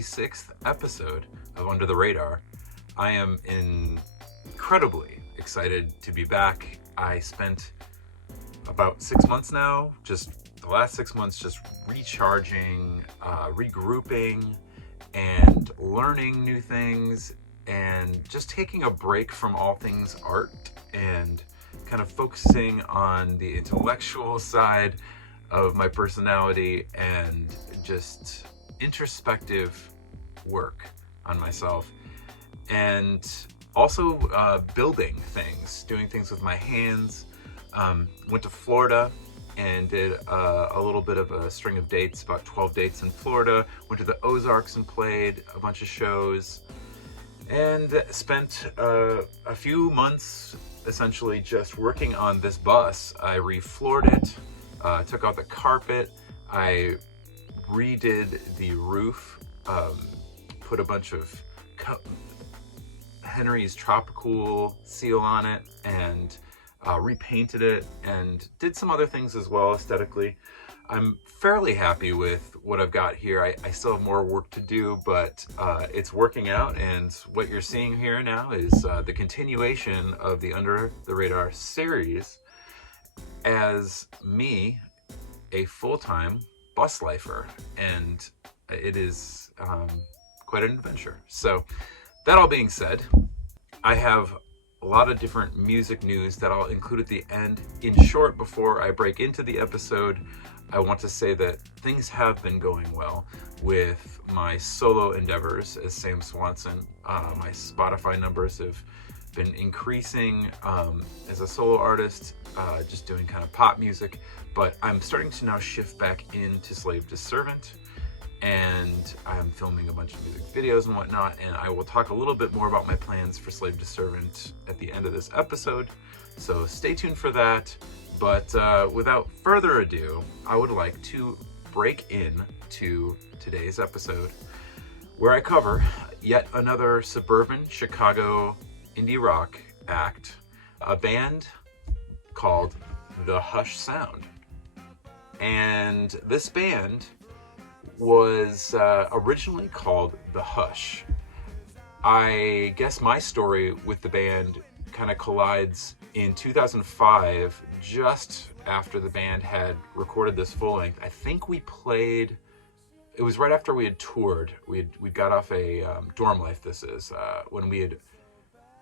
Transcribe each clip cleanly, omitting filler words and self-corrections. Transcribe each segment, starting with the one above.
26th episode of Under the Radar. I am incredibly excited to be back. I spent about 6 months now, just the last 6 months, just recharging, regrouping, and learning new things, and just taking a break from all things art and kind of focusing on the intellectual side of my personality and just introspective work on myself, and also building things, doing things with my hands. Went to Florida and did a little bit of a string of dates, about 12 dates in Florida. Went to the Ozarks and played a bunch of shows, and spent a few months essentially just working on this bus. I refloored it, took out the carpet, I redid the roof, put a bunch of Henry's Tropical seal on it, and repainted it, and did some other things as well aesthetically. I'm fairly happy with what I've got here. I still have more work to do, but it's working out, and what you're seeing here now is the continuation of the Under the Radar series as me, a full-time bus lifer, and it is quite an adventure. So that all being said, I have a lot of different music news that I'll include at the end. In short, before I break into the episode, I want to say that things have been going well with my solo endeavors as Sam Swanson. My Spotify numbers have been increasing as a solo artist, just doing kind of pop music, but I'm starting to now shift back into Slave to Servant, and I'm filming a bunch of music videos and whatnot, and I will talk a little bit more about my plans for Slave to Servant at the end of this episode, so stay tuned for that. But without further ado, I would like to break into today's episode, where I cover yet another suburban Chicago indie rock act, a band called The Hush Sound. And this band was originally called The Hush. I guess my story with the band kind of collides in 2005, just after the band had recorded this full length. I think we played, it was right after we had toured. We got off a Dorm Life, this is, when we had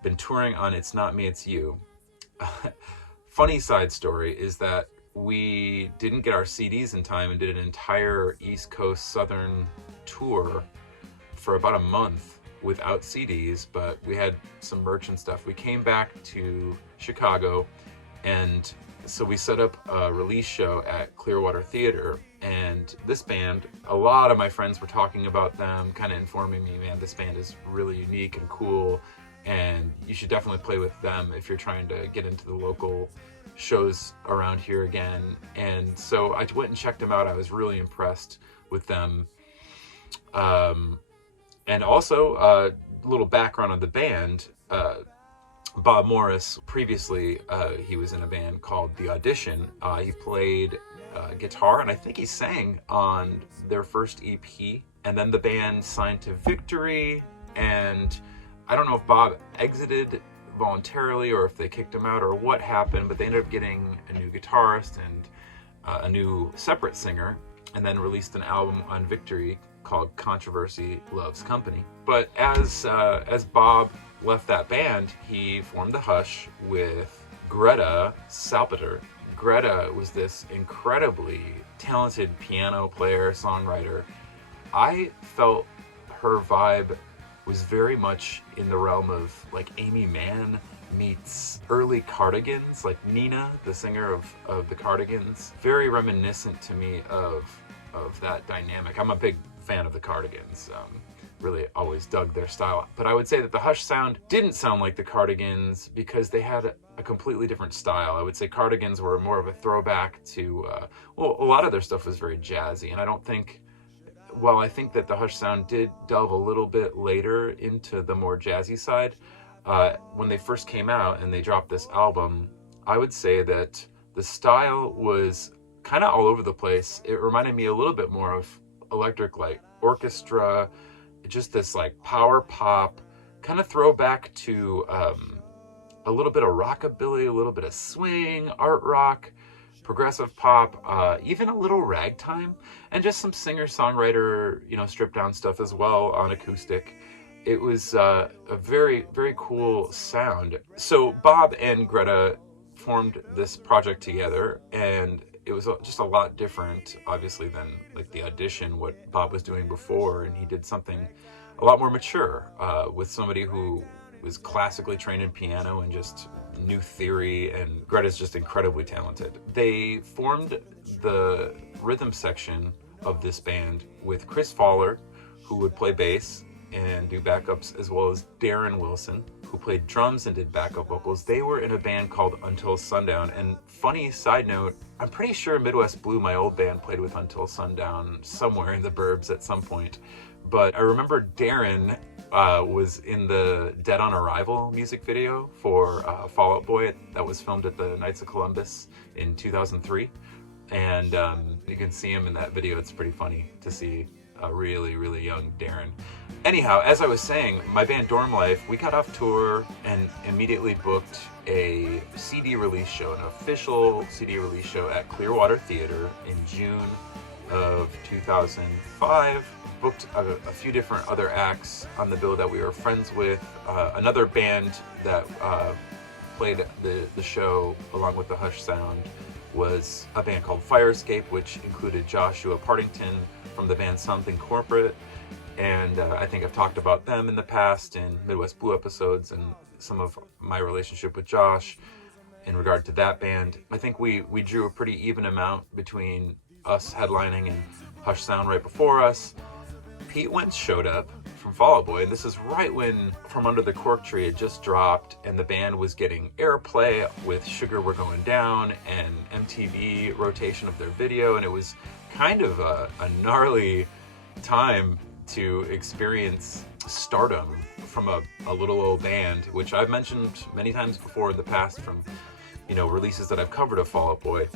been touring on It's Not Me, It's You. Funny side story is that we didn't get our CDs in time and did an entire East Coast Southern tour for about a month without CDs, but we had some merch and stuff. We came back to Chicago, and so we set up a release show at Clearwater Theater, and this band, a lot of my friends were talking about them, kind of informing me, man, this band is really unique and cool, and you should definitely play with them if you're trying to get into the local shows around here again. And so I went and checked them out. I was really impressed with them. And also, a little background on the band, Bob Morris, previously he was in a band called The Audition. He played guitar, and I think he sang on their first EP. And then the band signed to Victory, and I don't know if Bob exited voluntarily or if they kicked him out or what happened, but they ended up getting a new guitarist and a new separate singer, and then released an album on Victory called Controversy Loves Company. But as Bob left that band, he formed The Hush with Greta Salpeter. Greta was this incredibly talented piano player, songwriter. I felt her vibe was very much in the realm of like Amy Mann meets early Cardigans, like Nina, the singer of the Cardigans. Very reminiscent to me of that dynamic. I'm a big fan of the Cardigans. Really always dug their style. But I would say that the Hush sound didn't sound like the Cardigans because they had a completely different style. I would say Cardigans were more of a throwback to, a lot of their stuff was very jazzy. And I don't think, while I think that the Hush sound did delve a little bit later into the more jazzy side, when they first came out and they dropped this album, I would say that the style was kind of all over the place. It reminded me a little bit more of Electric Light Orchestra, just this like power pop kind of throwback to a little bit of rockabilly, a little bit of swing, art rock, progressive pop, even a little ragtime, and just some singer-songwriter, stripped down stuff as well on acoustic. It was a very, very cool sound. So Bob and Greta formed this project together, and it was just a lot different, obviously, than like the audition, what Bob was doing before, and he did something a lot more mature with somebody who was classically trained in piano and just knew theory, and Greta's just incredibly talented. They formed the rhythm section of this band with Chris Fowler, who would play bass and do backups, as well as Darren Wilson, who played drums and did backup vocals. They were in a band called Until Sundown, and funny side note, I'm pretty sure Midwest Blue, my old band, played with Until Sundown somewhere in the burbs at some point. But I remember Darren was in the Dead on Arrival music video for Fall Out Boy that was filmed at the Knights of Columbus in 2003. And you can see him in that video. It's pretty funny to see a really, really young Darren. Anyhow, as I was saying, my band Dorm Life, we got off tour and immediately booked a CD release show, an official CD release show at Clearwater Theater in June of 2005. Booked a few different other acts on the bill that we were friends with. Another band that played the show along with the Hush Sound was a band called Fire Escape, which included Joshua Partington from the band Something Corporate. And I think I've talked about them in the past in Midwest Blue episodes and some of my relationship with Josh in regard to that band. I think we drew a pretty even amount between us headlining and Hush Sound right before us. Pete Wentz showed up from Fall Out Boy, and this is right when From Under the Cork Tree had just dropped, and the band was getting airplay with Sugar We're Going Down and MTV rotation of their video, and it was kind of a gnarly time to experience stardom from a little old band, which I've mentioned many times before in the past from, releases that I've covered of Fall Out Boy.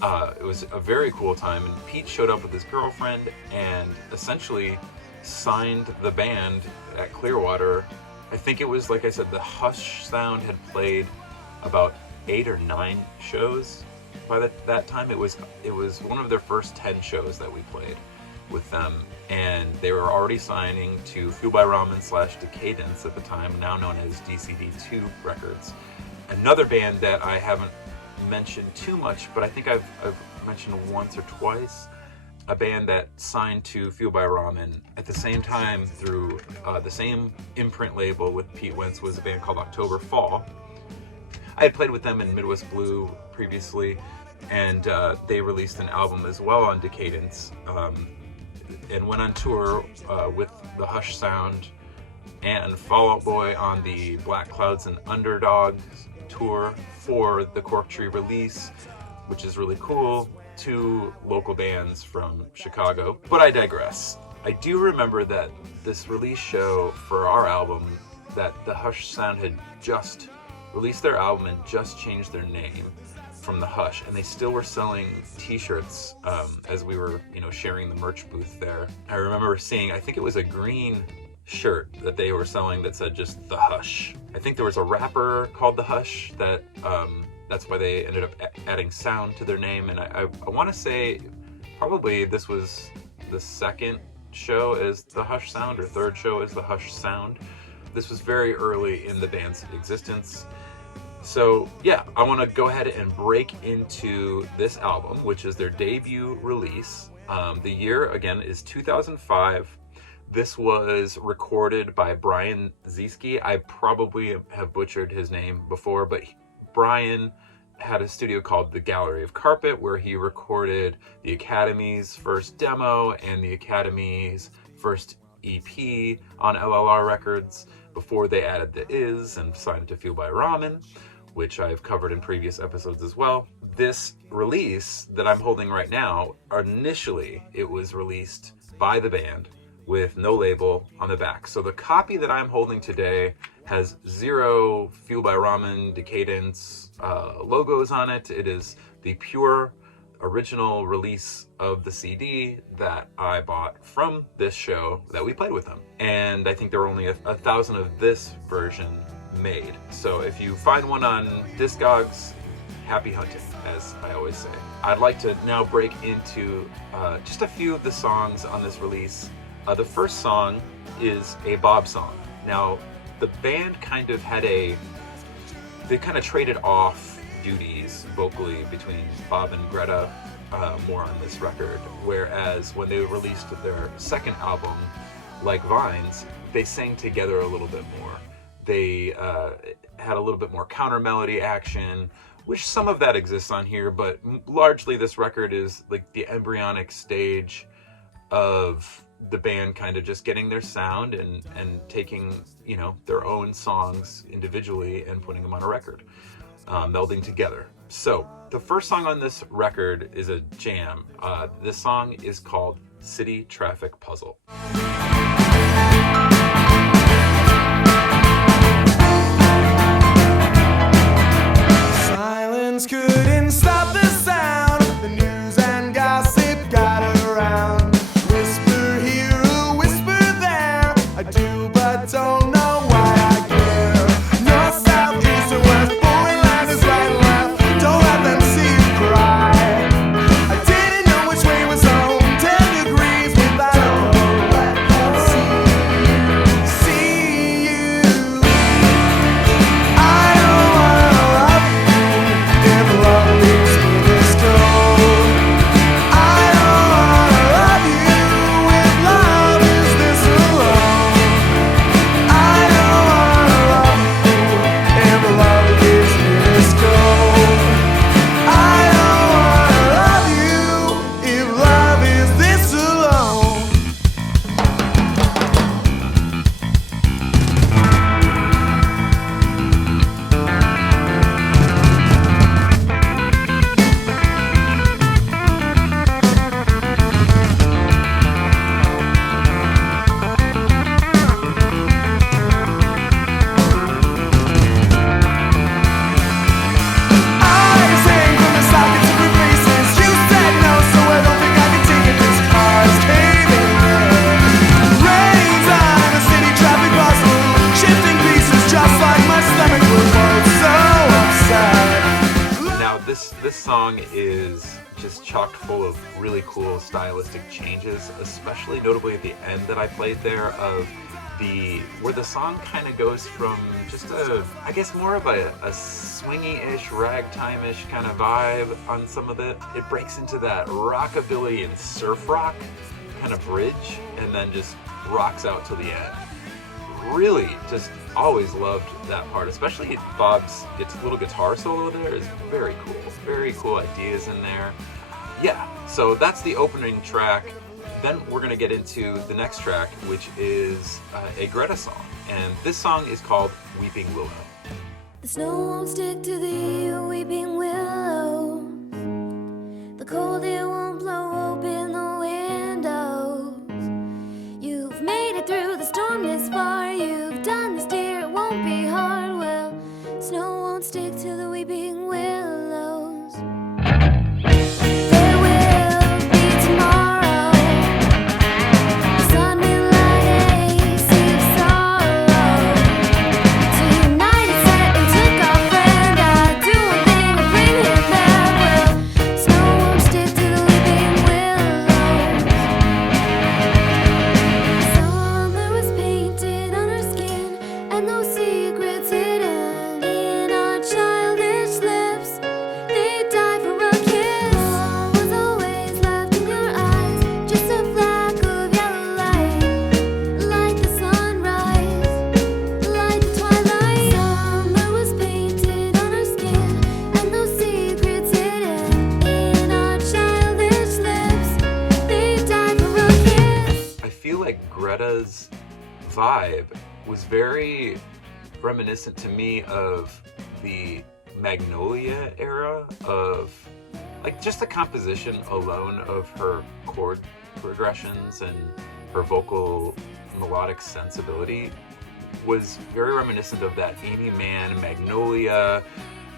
It was a very cool time, and Pete showed up with his girlfriend and essentially signed the band at Clearwater. I think it was, like I said, the Hush Sound had played about 8 or 9 shows by that time. It was one of their first 10 shows that we played with them, and they were already signing to Fuel by Ramen / Decaydance at the time, now known as DCD2 Records. Another band that I haven't mentioned too much, but I think I've mentioned once or twice, a band that signed to Fuel by Ramen at the same time through the same imprint label with Pete Wentz, was a band called October Fall. I had played with them in Midwest Blue previously, and they released an album as well on Decaydance, and went on tour with the Hush Sound and Fall Out Boy on the Black Clouds and Underdogs tour for the Cork Tree release, which is really cool. 2 local bands from Chicago. But I digress. I do remember that this release show for our album, that the Hush Sound had just released their album and just changed their name from the Hush, and they still were selling t-shirts as we were, sharing the merch booth there. I remember seeing, I think it was a green shirt that they were selling that said just The Hush. I think there was a rapper called The Hush that that's why they ended up adding sound to their name, and I want to say probably this was the second show as The Hush Sound or third show as The Hush Sound. This was very early in the band's existence. So yeah, I want to go ahead and break into this album, which is their debut release. The year again is 2005. This was recorded by Brian Zieske. I probably have butchered his name before, but Brian had a studio called The Gallery of Carpet, where he recorded the Academy's first demo and the Academy's first EP on LLR Records before they added the Is and signed to Fuel by Ramen, which I've covered in previous episodes as well. This release that I'm holding right now, initially it was released by the band with no label on the back. So the copy that I'm holding today has 0 Fuel by Ramen, Decaydance logos on it. It is the pure original release of the CD that I bought from this show that we played with them. And I think there were only a thousand of this version made. So if you find one on Discogs, happy hunting, as I always say. I'd like to now break into just a few of the songs on this release. The first song is a Bob song. Now, the band kind of they kind of traded off duties vocally between Bob and Greta more on this record, whereas when they released their second album, Like Vines, they sang together a little bit more. They had a little bit more counter melody action, which some of that exists on here, but largely this record is like the embryonic stage of the band kind of just getting their sound and taking, you know, their own songs individually and putting them on a record, melding together. So the first song on this record is a jam. This song is called City Traffic Puzzle. Silence couldn't stop the sound. The news and gossip got around. Whisper here, a whisper there. I do but don't know why I care. North, south, east and west, boring line is right and left. Don't let them see you cry. I didn't know which way was home. 10 degrees without see you. I don't wanna love you if love leaves me this cold. I don't wanna love you if love is this alone. I don't wanna love you if love leaves me this cold. I don't wanna love you if love is this alone. I sang from the sockets of your faces. You said no, so I don't think I can take it. This car's caving in. Rain's on in the city traffic puzzle. Shifting pieces just like my stomach was once so upset. Now this song is just chock full of really cool stylistic changes, especially notably at the end that I played there of where the song kind of goes from just I guess more of a swingy-ish, ragtime-ish kind of vibe on some of it. It breaks into that rockabilly and surf rock kind of bridge and then just rocks out to the end. Really just always loved that part, especially Bob's little guitar solo there is very cool. Very cool ideas in there. Yeah, so that's the opening track. Then we're going to get into the next track, which is a Greta song. And this song is called Weeping Willow. The snow won't stick to the weeping willows. The cold air won't blow open the windows. You've made it through the storm this far. You've done this, dear, it won't be hard. Well, snow won't stick to the weeping willows. There will be tomorrow. The sun will light a sea of sorrow. Tonight it's set and took our friend. I do one thing and bring him back. Well, snow won't stick to the weeping willows. Summer was painted on her skin, and those secrets hidden in our childish lips. They die for a kiss. All was always left in your eyes, just a flack of yellow light, like the sunrise, like the twilight. Summer was painted on her skin, and those secrets hidden in our childish lips. They die for a kiss. I feel like Greta's vibe was very reminiscent to me of the Magnolia era of like just the composition alone of her chord progressions and her vocal melodic sensibility was very reminiscent of that Amy Mann, Magnolia,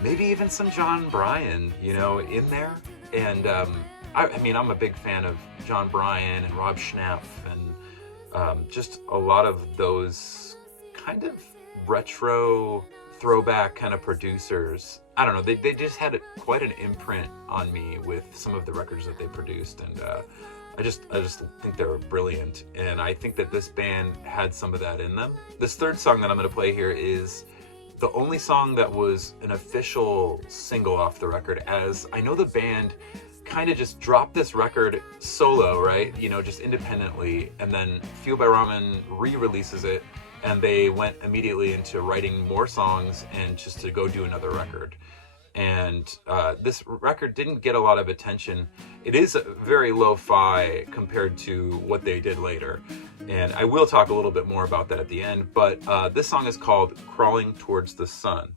maybe even some John Bryan, you know, in there. And I mean, I'm a big fan of John Bryan and Rob Schnapp and just a lot of those kind of retro throwback kind of producers. I don't know, they just had quite an imprint on me with some of the records that they produced, and I just think they were brilliant, and I think that this band had some of that in them. This third song that I'm going to play here is the only song that was an official single off the record, as I know the band kind of just dropped this record solo, right? You know, just independently, and then By Ramen re-releases it, and they went immediately into writing more songs and just to go do another record. And this record didn't get a lot of attention. It is very lo-fi compared to what they did later, and I will talk a little bit more about that at the end, but this song is called Crawling Towards the Sun.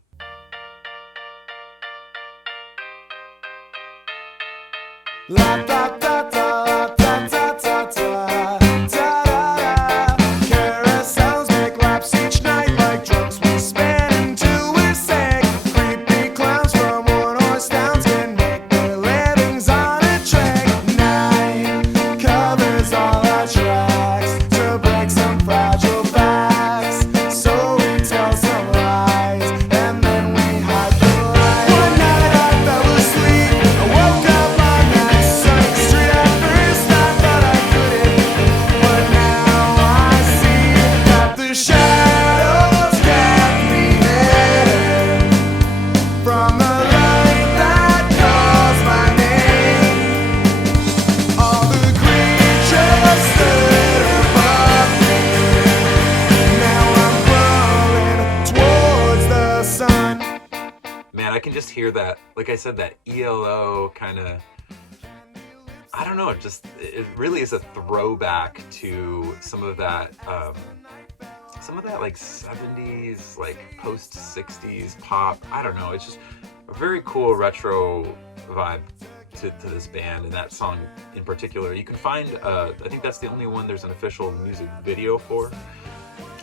La da da da da da da da da. Carousels make laps each night like drunks we spin until we're sick. Creepy clowns from one-horse towns can make their livings on a trick. Night covers all our tracks to break some fragile backs. So we tell some lies and then we hide the light. One night I fell asleep, I woke up on that sunny street. At first I thought I couldn't, but now I see that the shadows kept me hidden from the light that calls my name. All the creatures stood above me. Now I'm crawling towards the sun. Man, I can just hear that, like I said, that ELO kind of, I don't know, it really is a throwback to some of that like 70s, like post 60s pop. I don't know, it's just a very cool retro vibe to this band, and that song in particular. You can find, I think that's the only one there's an official music video for.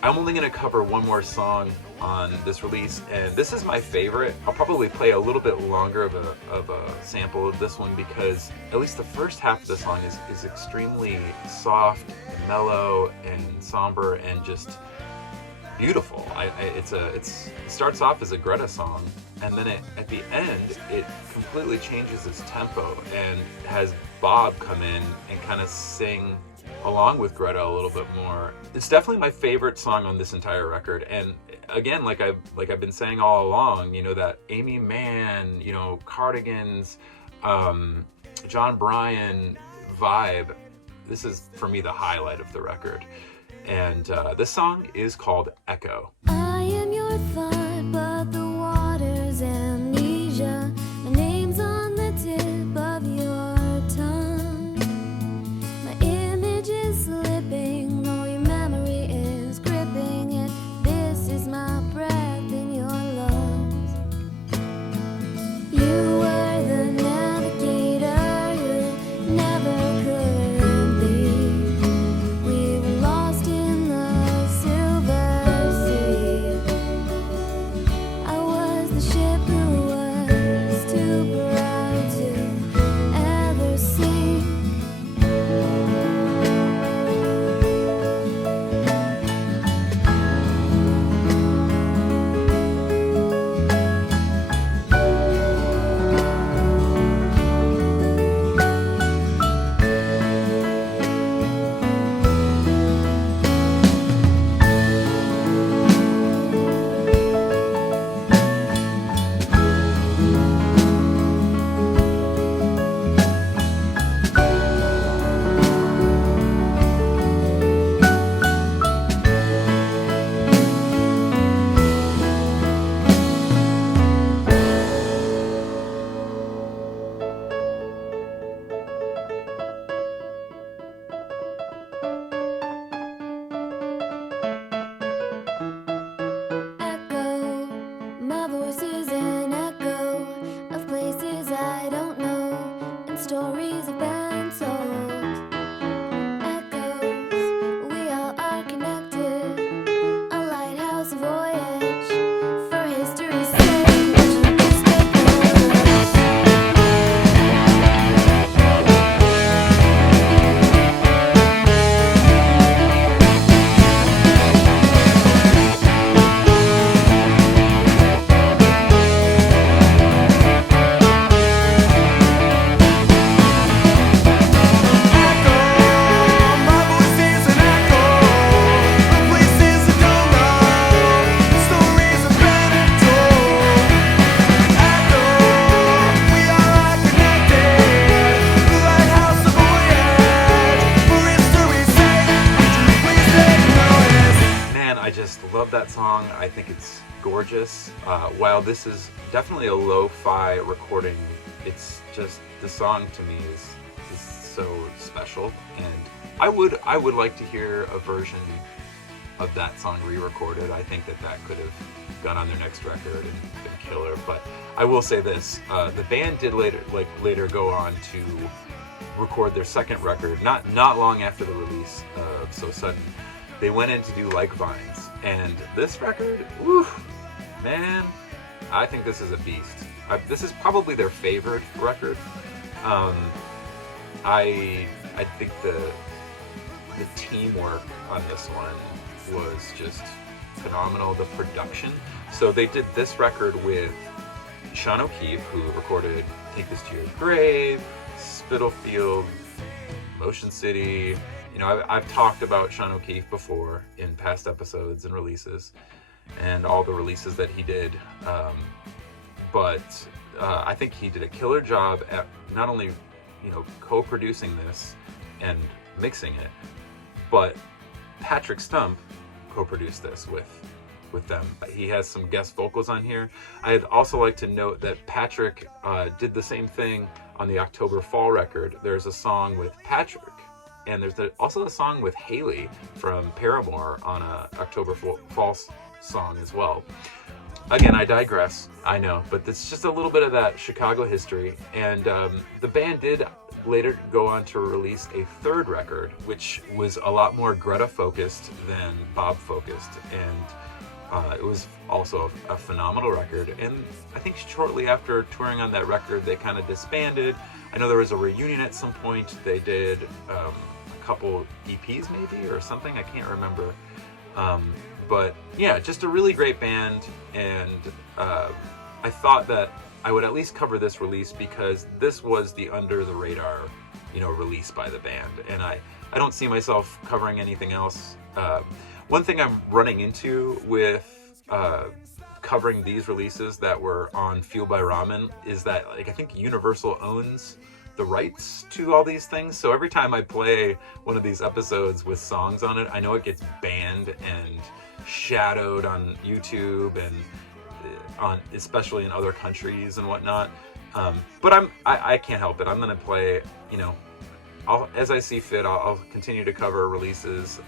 I'm only going to cover one more song on this release, and this is my favorite. I'll probably play a little bit longer of a sample of this one, because at least the first half of the song is extremely soft, mellow, and somber, and just beautiful. It starts off as a Greta song, and then at the end it completely changes its tempo and has Bob come in and kind of sing along with Greta a little bit more. It's definitely my favorite song on this entire record, and again, like I've been saying all along, you know, that Amy Mann, you know, Cardigans, John Bryan vibe. This is for me the highlight of the record, and this song is called Echo. I am your thought, but the water's amnesia. My name's on the tip of your tongue. My image is slipping, though your memory is gripping it. This is my breath in your lungs. You were the navigator who never could leave. We were lost in the silver sea. just love that song. I think it's gorgeous. While this is definitely a lo-fi recording, it's just, the song to me is so special, and I would like to hear a version of that song re-recorded. I think that could have gone on their next record and been killer. But I will say this: the band did later go on to record their second record, not long after the release of So Sudden. They went in to do Like Vines, and this record, whew, man, I think this is a beast. This is probably their favorite record. I think the teamwork on this one was just phenomenal. The production. So they did this record with Sean O'Keefe, who recorded Take This to Your Grave, Spitalfield, Motion City. You know, I've talked about Sean O'Keefe before in past episodes and releases, and all the releases that he did. But I think he did a killer job at not only, co-producing this and mixing it, but Patrick Stump co-produced this with them. He has some guest vocals on here. I'd also like to note that Patrick did the same thing on the October Fall record. There's a song with Patrick, and there's also a song with Haley from Paramore on a October Fall song as well. Again, I digress, I know, but it's just a little bit of that Chicago history. And the band did later go on to release a third record, which was a lot more Greta focused than Bob focused, and it was also a phenomenal record. And I think shortly after touring on that record, they kind of disbanded. I know there was a reunion at some point. They did a couple EPs maybe or something, I can't remember. But yeah, just a really great band, and I thought that I would at least cover this release because this was the under the radar, release by the band, and I don't see myself covering anything else. One thing I'm running into with covering these releases that were on Fueled by Ramen is that, I think Universal owns the rights to all these things. So every time I play one of these episodes with songs on it, I know it gets banned and shadowed on YouTube and especially in other countries and whatnot. But I can't help it. I'm gonna play, as I see fit. I'll continue to cover releases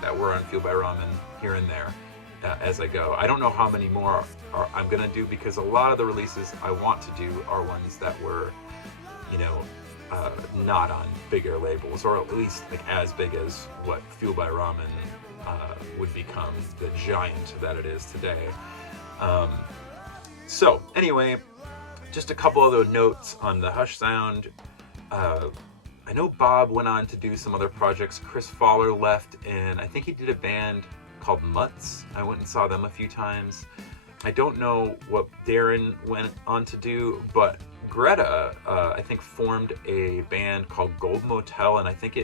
that were on Fueled by Ramen here and there as I go. I don't know how many more I'm gonna do, because a lot of the releases I want to do are ones that were, not on bigger labels, or at least as big as what Fueled by Ramen would become, the giant that it is today. So anyway, just a couple other notes on the Hush sound. I know Bob went on to do some other projects. Chris Fowler left, and I think he did a band called Mutts. I went and saw them a few times. I don't know what Darren went on to do, but Greta, I think, formed a band called Gold Motel, and I think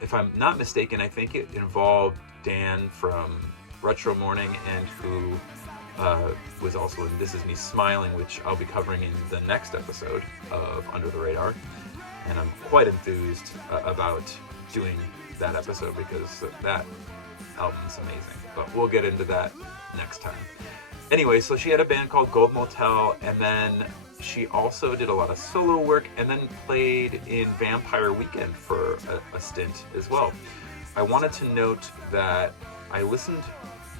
if I'm not mistaken, I think it involved Dan from Retro Morning, and who was also in This Is Me Smiling, which I'll be covering in the next episode of Under the Radar. And I'm quite enthused about doing that episode because that album's amazing. But we'll get into that next time. Anyway, so she had a band called Gold Motel, and then she also did a lot of solo work, and then played in Vampire Weekend for a stint as well. I wanted to note that I listened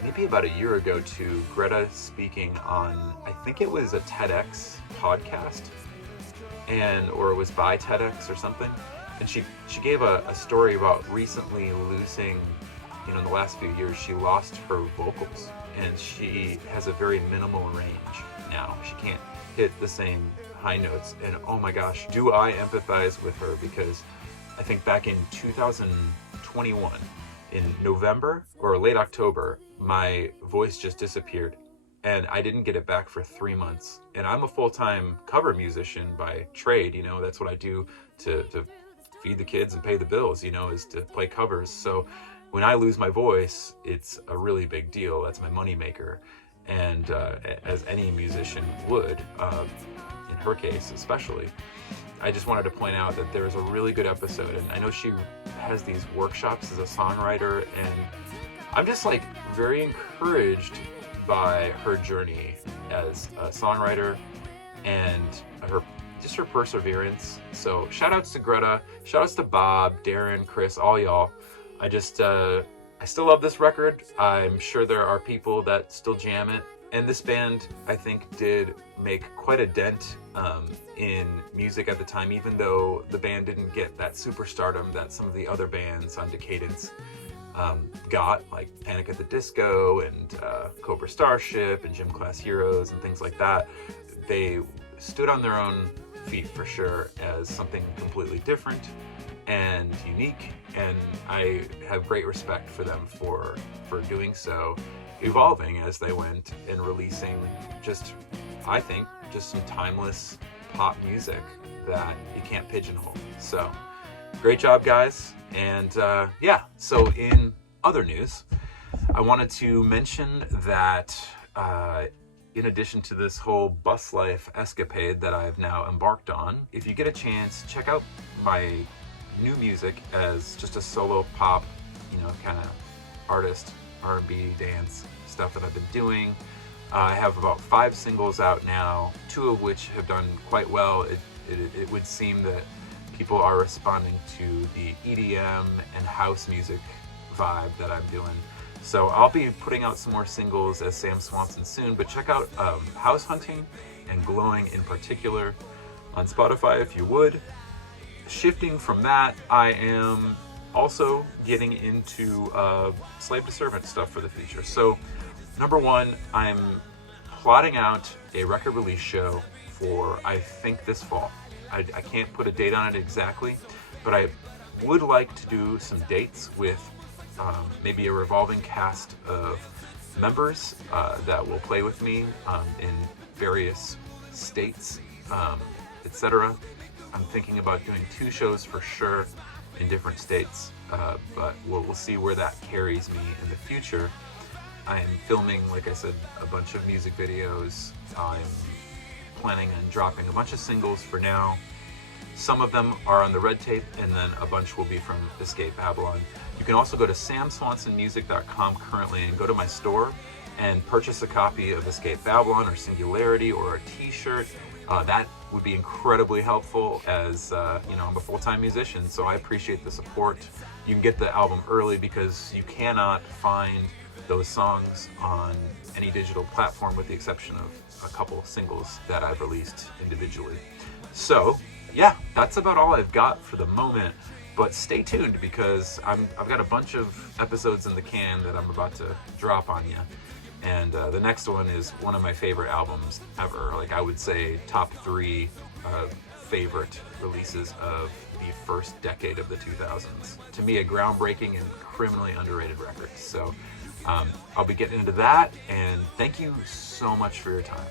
maybe about a year ago to Greta speaking on, I think it was a TEDx podcast, or it was by TEDx or something, and she gave a story about recently losing, in the last few years, she lost her vocals, and she has a very minimal range now. She can't hit the same high notes, and oh my gosh, do I empathize with her, because I think back in 2021, in November or late October, my voice just disappeared, and I didn't get it back for 3 months. And I'm a full-time cover musician by trade. That's what I do to feed the kids and pay the bills, is to play covers. So when I lose my voice, it's a really big deal. That's my moneymaker. And as any musician would, in her case especially, I just wanted to point out that there is a really good episode, and I know she has these workshops as a songwriter, and I'm just like very encouraged by her journey as a songwriter and her perseverance. So shout outs to Greta, shout outs to Bob, Darren, Chris, all y'all. I still love this record. I'm sure there are people that still jam it. And this band, I think, did make quite a dent in music at the time, even though the band didn't get that superstardom that some of the other bands on Decaydance got, like Panic at the Disco and Cobra Starship and Gym Class Heroes and things like that. They stood on their own feet for sure as something completely different and unique, and I have great respect for them for doing so, evolving as they went and releasing I think some timeless pop music that you can't pigeonhole. So great job, guys. And so in other news, I wanted to mention that in addition to this whole bus life escapade that I've now embarked on, if you get a chance, check out my new music as just a solo pop, kind of artist, R&B, dance stuff that I've been doing. I have about 5 singles out now, 2 of which have done quite well. It would seem that people are responding to the EDM and house music vibe that I'm doing. So I'll be putting out some more singles as Sam Swanson soon, but check out House Hunting and Glowing in particular on Spotify if you would. Shifting from that, I am also getting into slave to servant stuff for the future. So number one, I'm plotting out a record release show for, I think, this fall. I can't put a date on it exactly, but I would like to do some dates with maybe a revolving cast of members that will play with me in various states, etc. I'm thinking about doing 2 shows for sure in different states, but we'll see where that carries me in the future. I'm filming, like I said, a bunch of music videos. I'm planning on dropping a bunch of singles for now. Some of them are on the Red Tape, and then a bunch will be from Escape Babylon. You can also go to samswansonmusic.com currently and go to my store and purchase a copy of Escape Babylon or Singularity or a t-shirt. That would be incredibly helpful as, I'm a full-time musician, so I appreciate the support. You can get the album early because you cannot find those songs on any digital platform with the exception of a couple singles that I've released individually. So, yeah, that's about all I've got for the moment, but stay tuned because I've got a bunch of episodes in the can that I'm about to drop on you. And the next one is one of my favorite albums ever. Like, I would say top 3 favorite releases of the first decade of the 2000s. To me, a groundbreaking and criminally underrated record. So I'll be getting into that, and thank you so much for your time.